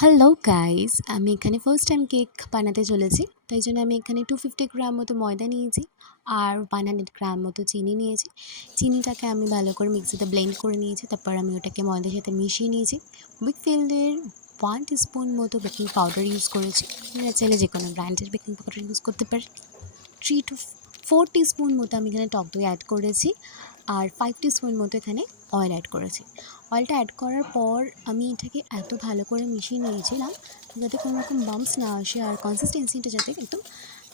Hello guys, আমি এখানে first time cake বানাতে চলেছি। তাই জন্য আমি এখানে 250 গ্রাম মতো ময়দা নিয়েছি আর 100 গ্রাম মতো চিনি নিয়েছি। চিনিটাকে আমি ভালো করে মিক্সিতে ব্লেন্ড করে নিয়েছি। তারপর আমি ওটাকে ময়দার সাথে মিশিয়ে নিয়েছি। উইকফিল্ডের 1 টিস্পুন মতো বেকিং পাউডার ইউজ করেছি। আপনারা চাইলে যে কোনো ব্র্যান্ডের বেকিং পাউডার ইউজ করতে পারেন। 3 to 4 টিস্পুন মতো আমি এখানে টক দই অ্যাড করেছি আর 5 টিস্পুন মতো এখানে অয়েল অ্যাড করেছি। অয়েলটা অ্যাড করার পর আমি এটাকে এত ভালো করে মিশিয়ে নিয়েছিলাম যাতে কোনো রকম বাম্পস না আসে আর কনসিস্টেন্সিটা যাতে একদম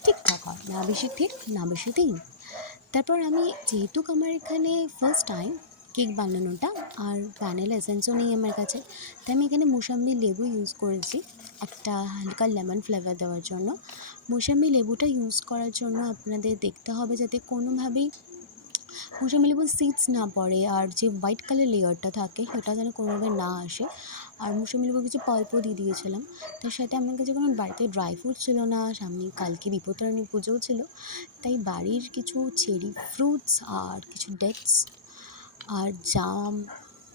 ঠিকঠাক হয়, না বেশি ঠিক না বেশি দিন। তারপর আমি যেহেতু আমার এখানে ফার্স্ট টাইম কেক বানানোটা আর ভ্যানিলা এসেন্সও নেই আমার কাছে, তাই আমি এখানে মুসাম্বি লেবু ইউজ করেছি একটা হালকা লেমন ফ্লেভার দেওয়ার জন্য। মুসাম্বি লেবুটা ইউজ করার জন্য আপনাদের দেখতে হবে যাতে কোনোভাবেই মোসাম্বি লেবুর সিডস না পড়ে আর যে হোয়াইট কালার লেয়ারটা থাকে সেটা যেন কোনোভাবে না আসে। আর মোসাম্বি লেবুর কিছু পাল্পও দিয়ে দিয়েছিলাম। তার সাথে আমার কাছে কোনো বাড়িতে ড্রাই ফ্রুট ছিল না, সামনে কালকে বিপত্তারিণী পুজোও ছিল, তাই বাড়ির কিছু চেরি ফ্রুটস আর কিছু ডেটস আর জাম,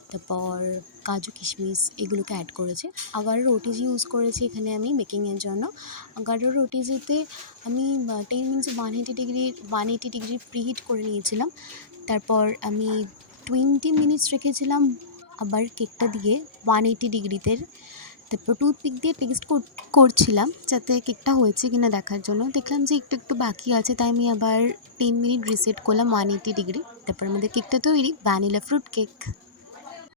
তারপর কাজু কিশমিশ এগুলোকে অ্যাড করেছি। আগারোর ওটিজি ইউজ করেছি এখানে আমি বেকিংয়ের জন্য। আগারোর ওটিজিতে আমি 10 মিনিটস 180 ডিগ্রি প্রিহিট করে নিয়েছিলাম। তারপর আমি 20 মিনিটস রেখেছিলাম আবার কেকটা দিয়ে 180 ডিগ্রিতে। তারপর টুথপিক দিয়ে টেস্ট করছিলাম যাতে কেকটা হয়েছে কিনা দেখার জন্য। দেখলাম যে একটু একটু বাকি আছে, তাই আমি আবার 10 মিনিট রিসেট করলাম 180 ডিগ্রি। তারপর আমাদের কেকটা তৈরি, ভ্যানিলা ফ্রুট কেক।